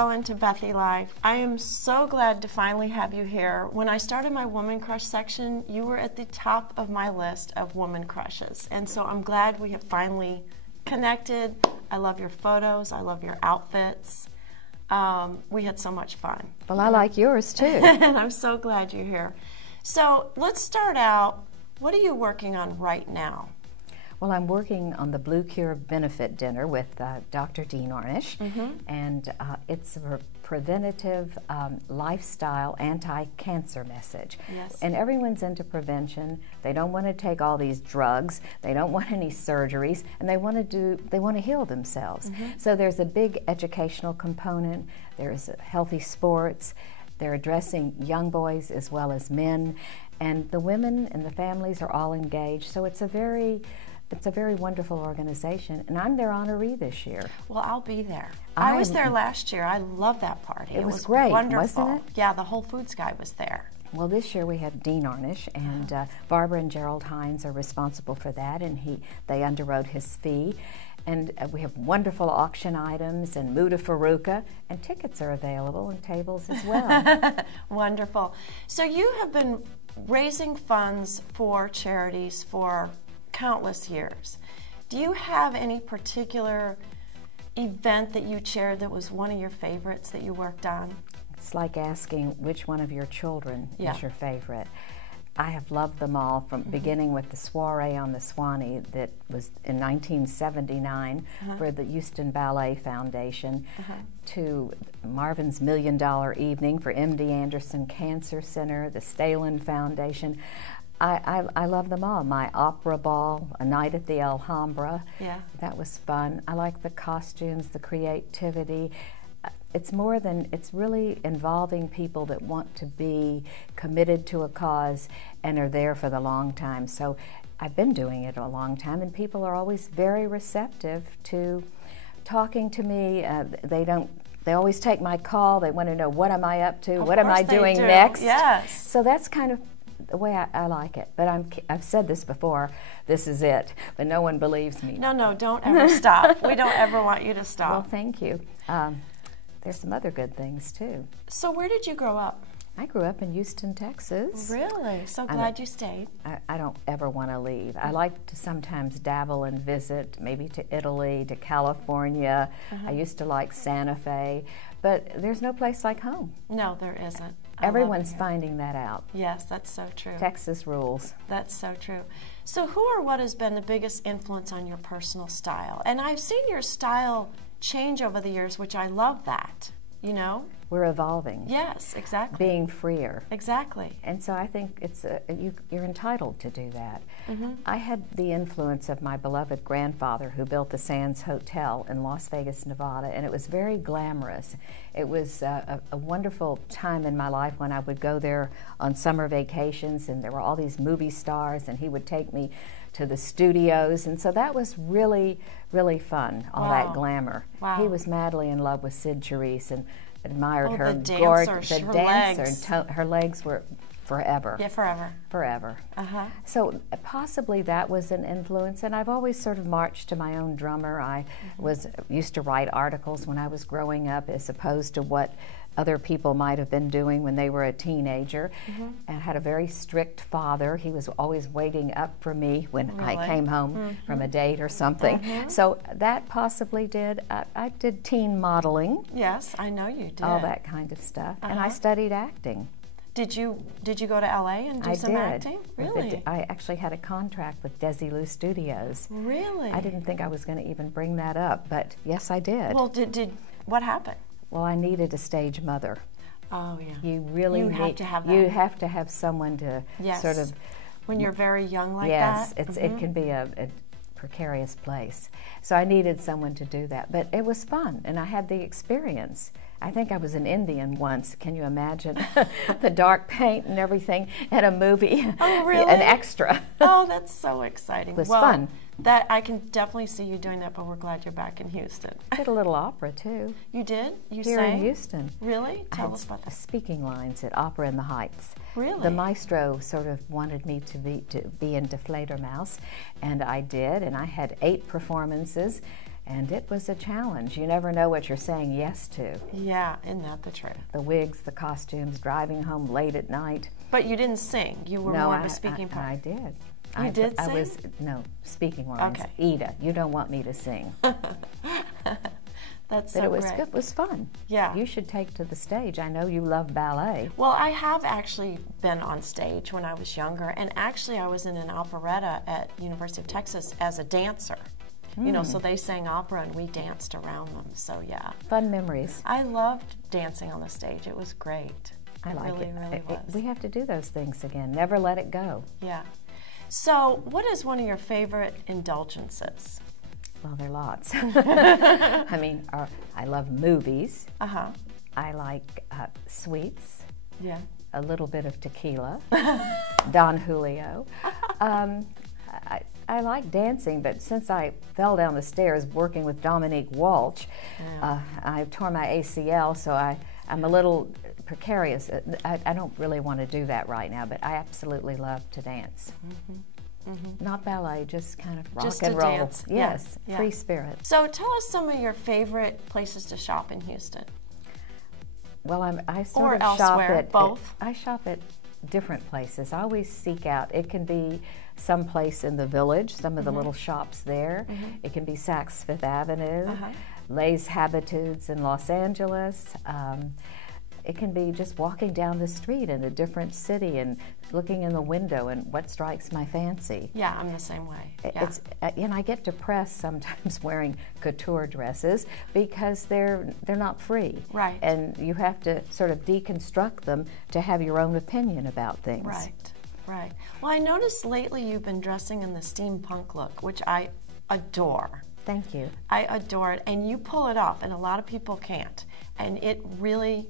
Carolyn to Bethy Life. I am so glad to finally have you here. When I started my Woman Crush section, you were at the top of my list of woman crushes. And so I'm glad we have finally connected. I love your photos. I love your outfits. We had so much fun. Well, I like yours too. And I'm so glad you're here. So let's start out. What are you working on right now? Well, I'm working on the Blue Cure benefit dinner with Dr. Dean Ornish, and it's a preventative lifestyle anti-cancer message. Yes. And everyone's into prevention. They don't want to take all these drugs. They don't want any surgeries, and they want to heal themselves. So there's a big educational component. There's healthy sports. They're addressing young boys as well as men, and the women and the families are all engaged. So it's a very wonderful organization, and I'm their honoree this year. Well, I'll be there. I was there last year. I love that party. It was great, wonderful. wasn't it? Yeah, the Whole Foods guy was there. Well, this year we have Dean Ornish, and Barbara and Gerald Hines are responsible for that, and they underwrote his fee. And we have wonderful auction items and Muda Faruka, and tickets are available and tables as well. Wonderful. So you have been raising funds for charities for countless years. Do you have any particular event that you chaired that was one of your favorites that you worked on? It's like asking which one of your children is your favorite. I have loved them all, from beginning with the soiree on the Swanee that was in 1979 for the Houston Ballet Foundation, to Marvin's $1 Million Evening for MD Anderson Cancer Center, the Stalin Foundation. I love them all. My opera ball, A Night at the Alhambra, that was fun. I like the costumes, the creativity. It's really involving people that want to be committed to a cause and are there for the long time. So I've been doing it a long time, and people are always very receptive to talking to me. They always take my call. They want to know, what am I up to? What am I doing next? Yes. So that's kind of the way I like it. But I've said this before, this is it, but no one believes me. No, don't ever stop. We don't ever want you to stop. Well, thank you. There's some other good things too. So where did you grow up? I grew up in Houston, Texas. Really? So glad you stayed. I don't ever want to leave. I like to sometimes dabble and visit, maybe to Italy, to California. I used to like Santa Fe, but there's no place like home. No, there isn't. Everyone's finding that out. Yes, that's so true. Texas rules. That's so true. So who or what has been the biggest influence on your personal style? And I've seen your style change over the years, which I love that, you know? We're evolving. Yes, exactly. Being freer. Exactly. And so I think you're entitled to do that. I had the influence of my beloved grandfather, who built the Sands Hotel in Las Vegas, Nevada, and it was very glamorous. It was a wonderful time in my life when I would go there on summer vacations, and there were all these movie stars, and he would take me to the studios, and so that was really, really fun, all that glamour. He was madly in love with Sid Charisse and admired her her legs were forever. Yeah, forever. Forever. So possibly that was an influence, and I've always sort of marched to my own drummer. I used to write articles when I was growing up, as opposed to what other people might have been doing when they were a teenager. And had a very strict father. He was always waiting up for me when I came home from a date or something. So that possibly did. I did teen modeling. Yes, I know you did. All that kind of stuff. And I studied acting. Did you go to LA and do some acting? Really? I actually had a contract with Desilu Studios. Really? I didn't think I was going to even bring that up, but yes, I did. Well, what happened? Well, I needed a stage mother. Oh, yeah. You really have to have that. You have to have someone to sort of... When you're very young like that? Yes, it can be a precarious place. So I needed someone to do that. But it was fun, and I had the experience. I think I was an Indian once. Can you imagine? The dark paint and everything in a movie. Oh, really? An extra. Oh, that's so exciting. It was fun. That I can definitely see you doing that, but we're glad you're back in Houston. I did a little opera, too. You did? You Here sang? in Houston. Really? Tell us about that. Speaking lines at Opera in the Heights. Really? The maestro sort of wanted me to be in Die Fledermaus, and I did, and I had 8 performances, And it was a challenge. You never know what you're saying yes to. Yeah, isn't that the truth? The wigs, the costumes, driving home late at night. But you didn't sing. You were more of a speaking part. I did. You did sing? I was, no, speaking lines. Okay. Ida, you don't want me to sing. That's so but it was great. good. It was fun. Yeah. You should take to the stage. I know you love ballet. Well, I have actually been on stage when I was younger, and actually I was in an operetta at University of Texas as a dancer. You know, so they sang opera and we danced around them. So yeah. Fun memories. I loved dancing on the stage. It was great. I like it. Really was. We have to do those things again. Never let it go. Yeah. So, what is one of your favorite indulgences? Well, there are lots. I mean, I love movies. Uh-huh. I like sweets. Yeah. A little bit of tequila. Don Julio. I like dancing, but since I fell down the stairs working with Dominique Walsh, I tore my ACL, so I'm a little precarious. I don't really want to do that right now, but I absolutely love to dance. Not ballet, just kind of rock just and roll. Dance. Yes, yeah. free spirit. So tell us some of your favorite places to shop in Houston. Well, I or sort of elsewhere, shop at both. I shop at different places. I always seek out. It can be some place in the Village, some of the little shops there. It can be Saks Fifth Avenue, Lay's Habitudes in Los Angeles. It can be just walking down the street in a different city and looking in the window and what strikes my fancy. Yeah, I'm the same way. Yeah. It's, and I get depressed sometimes wearing couture dresses because they're not free. Right. And you have to sort of deconstruct them to have your own opinion about things. Right, right. Well, I noticed lately you've been dressing in the steampunk look, which I adore. Thank you. I adore it, and you pull it off, and a lot of people can't. And it really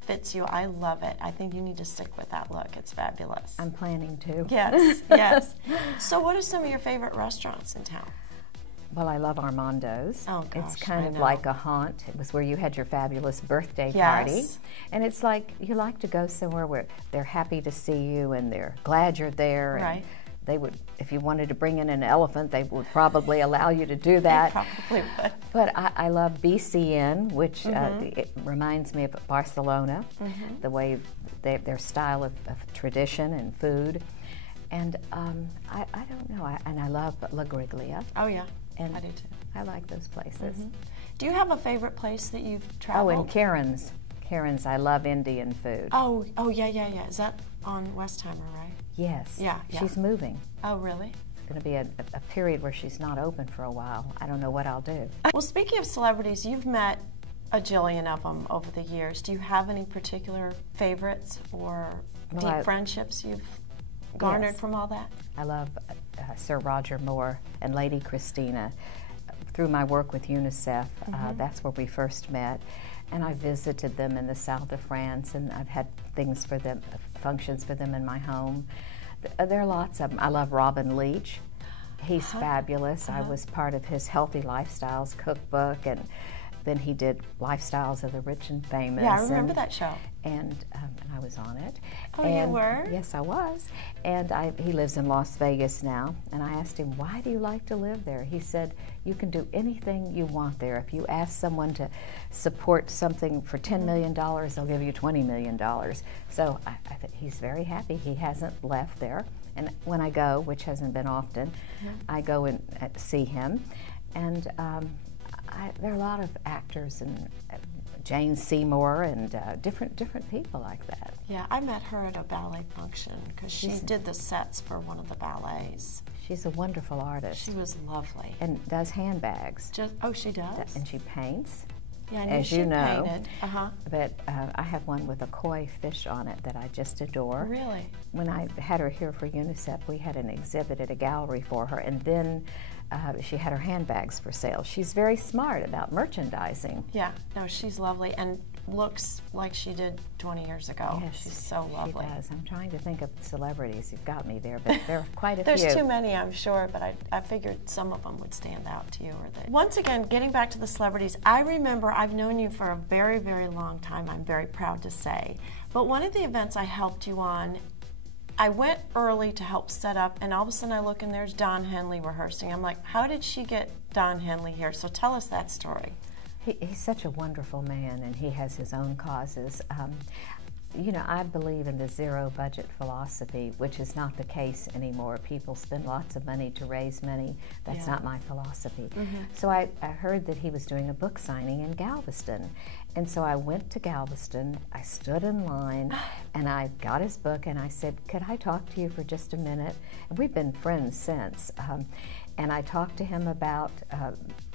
fits you. I love it. I think you need to stick with that look. It's fabulous. I'm planning to. Yes, yes. So what are some of your favorite restaurants in town? Well, I love Armando's. Oh, gosh, it's kind I of know. like a haunt. It was where you had your fabulous birthday party. And it's like you like to go somewhere where they're happy to see you and they're glad you're there. And right. They would, if you wanted to bring in an elephant, they would probably allow you to do that. They probably would. But I love BCN, which it reminds me of Barcelona, the way their style of tradition and food. And I don't know, and I love La Griglia. Oh, yeah, and I do too. I like those places. Do you have a favorite place that you've Oh, traveled? and Karen's. I love Indian food. Oh, yeah. Is that on Westheimer, right? Yes. Yeah. She's moving. Oh, really? It's going to be a period where she's not open for a while. I don't know what I'll do. Well, speaking of celebrities, you've met a jillion of them over the years. Do you have any particular favorites or deep friendships you've garnered from all that? I love Sir Roger Moore and Lady Christina. Through my work with UNICEF, that's where we first met. And I visited them in the south of France, and I've had things for them, functions for them in my home. There are lots of them. I love Robin Leach. He's fabulous. I was part of his Healthy Lifestyles cookbook, and then he did Lifestyles of the Rich and Famous. Yeah, I remember that show. And I was on it. Oh, you were? Yes, I was. And he lives in Las Vegas now. And I asked him, why do you like to live there? He said, you can do anything you want there. If you ask someone to support something for $10 million, they'll give you $20 million. So I think he's very happy. He hasn't left there. And when I go, which hasn't been often, I go and see him. And there are a lot of actors and Jane Seymour and different people like that. Yeah, I met her at a ballet function because she did the sets for one of the ballets. She's a wonderful artist. She was lovely. And does handbags. Oh, she does? And she paints. Yeah, as you know. Painted. But I have one with a koi fish on it that I just adore. Really? When I had her here for UNICEF, we had an exhibit at a gallery for her, and then she had her handbags for sale. She's very smart about merchandising. Yeah, no, she's lovely and looks like she did 20 years ago. Yes, she's so lovely. She does. I'm trying to think of celebrities. You've got me there, but there are quite a There's few. too many, I'm sure, but I figured some of them would stand out to you. Once again, getting back to the celebrities, I remember I've known you for a very, very long time, I'm very proud to say. But one of the events I helped you on I went early to help set up, and all of a sudden I look and there's Don Henley rehearsing. I'm like, how did she get Don Henley here? So tell us that story. He's such a wonderful man, and he has his own causes. You know, I believe in the zero budget philosophy, which is not the case anymore. People spend lots of money to raise money. That's not my philosophy. So I heard that he was doing a book signing in Galveston. And so I went to Galveston, I stood in line, and I got his book, and I said, could I talk to you for just a minute? And we've been friends since. And I talked to him about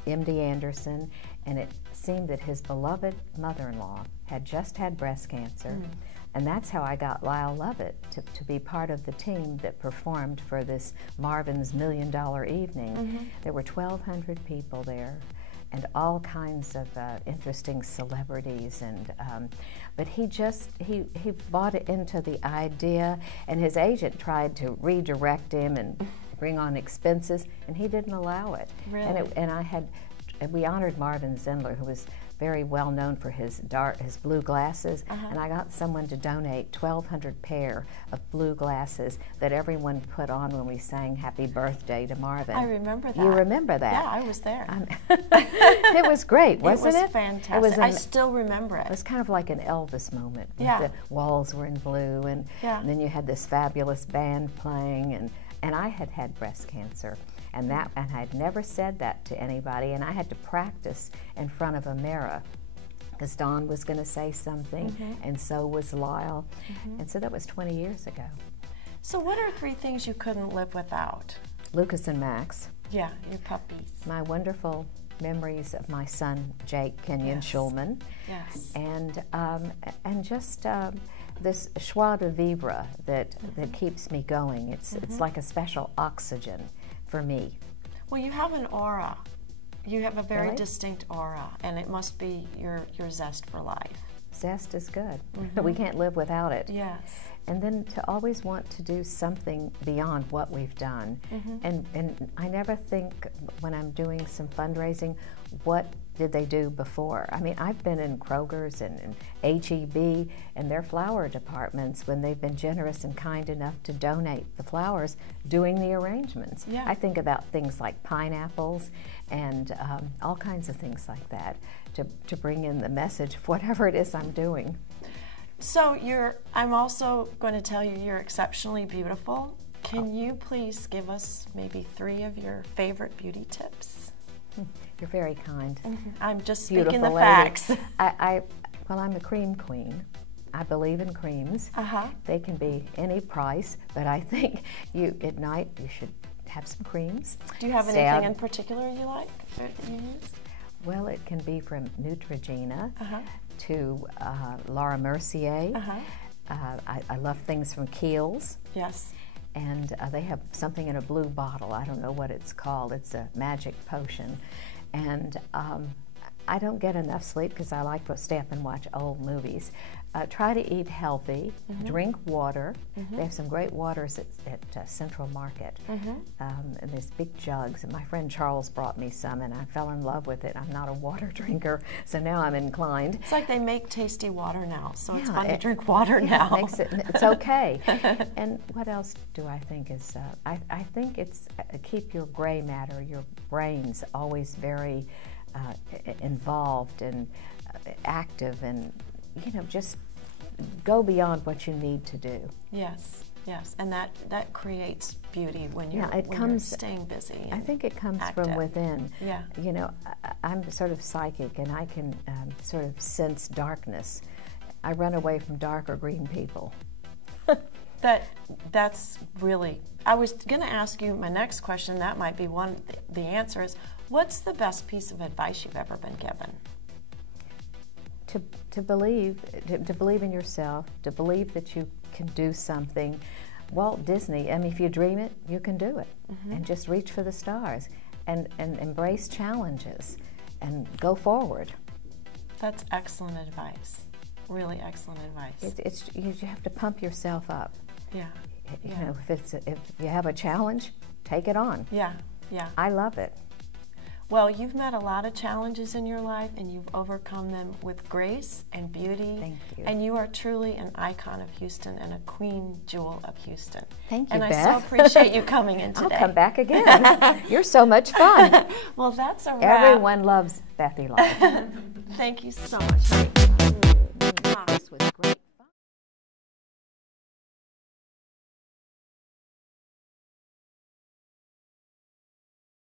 MD Anderson, and it seemed that his beloved mother-in-law had just had breast cancer. And that's how I got Lyle Lovett to be part of the team that performed for this Marvin's $1 Million Evening. There were 1,200 people there, and all kinds of interesting celebrities, and but he bought into the idea, and his agent tried to redirect him and bring on expenses, and he didn't allow it. Really? And we honored Marvin Zindler, who was very well known for his blue glasses, and I got someone to donate 1,200 pair of blue glasses that everyone put on when we sang Happy Birthday to Marvin. I remember that. You remember that? Yeah, I was there. It was great, wasn't it? It was fantastic. I still remember it. It was kind of like an Elvis moment. Yeah. The walls were in blue, and then you had this fabulous band playing, and I had had breast cancer. And I'd never said that to anybody, and I had to practice in front of a mirror because Don was going to say something, and so was Lyle, and so that was 20 years ago. So what are 3 things you couldn't live without? Lucas and Max. Yeah, your puppies. My wonderful memories of my son Jake Kenyon Schulman. Yes. And just this joie de vivre that keeps me going. It's like a special oxygen for me. Well, you have an aura. You have a very distinct aura, and it must be your zest for life. Zest is good. We can't live without it. Yes. And then to always want to do something beyond what we've done. And I never think when I'm doing some fundraising, what did they do before? I mean, I've been in Kroger's and H-E-B and their flower departments when they've been generous and kind enough to donate the flowers, doing the arrangements. Yeah. I think about things like pineapples and all kinds of things like that to bring in the message of whatever it is I'm doing. So I'm also going to tell you you're exceptionally beautiful. Can you please give us maybe 3 of your favorite beauty tips? You're very kind. I'm just Beautiful speaking the lady. facts. Well, I'm a cream queen. I believe in creams. They can be any price, but I think at night you should have some creams. Do you have anything in particular you like that you use? Well, it can be from Neutrogena to Laura Mercier. I love things from Kiehl's. Yes. And they have something in a blue bottle. I don't know what it's called. It's a magic potion. And I don't get enough sleep because I like to stay up and watch old movies. Try to eat healthy, drink water. They have some great waters at Central Market. And there's big jugs, and my friend Charles brought me some, and I fell in love with it. I'm not a water drinker, so now I'm inclined. It's like they make tasty water now, so it's fun to drink water now. It's okay. And what else do I think is, I think it's keep your gray matter, your brains always very involved and active, and just go beyond what you need to do. Yes, yes, and that creates beauty when you're, you're staying busy. I think it comes from within. Yeah. I'm sort of psychic, and I can sort of sense darkness. I run away from dark or green people. That's really. I was going to ask you my next question. That might be one. The answer is, what's the best piece of advice you've ever been given? To believe in yourself, to believe that you can do something. Walt Disney, I mean, if you dream it, you can do it. And just reach for the stars and embrace challenges and go forward. That's excellent advice. Really excellent advice. You have to pump yourself up. Yeah. If you have a challenge, take it on. Yeah, yeah. I love it. Well, you've met a lot of challenges in your life, and you've overcome them with grace and beauty. Thank you. And you are truly an icon of Houston and a queen jewel of Houston. Thank you, and Beth. I so appreciate you coming in today. I'll come back again. You're so much fun. Well, that's a wrap. Everyone loves Bethy Live. Thank you so much.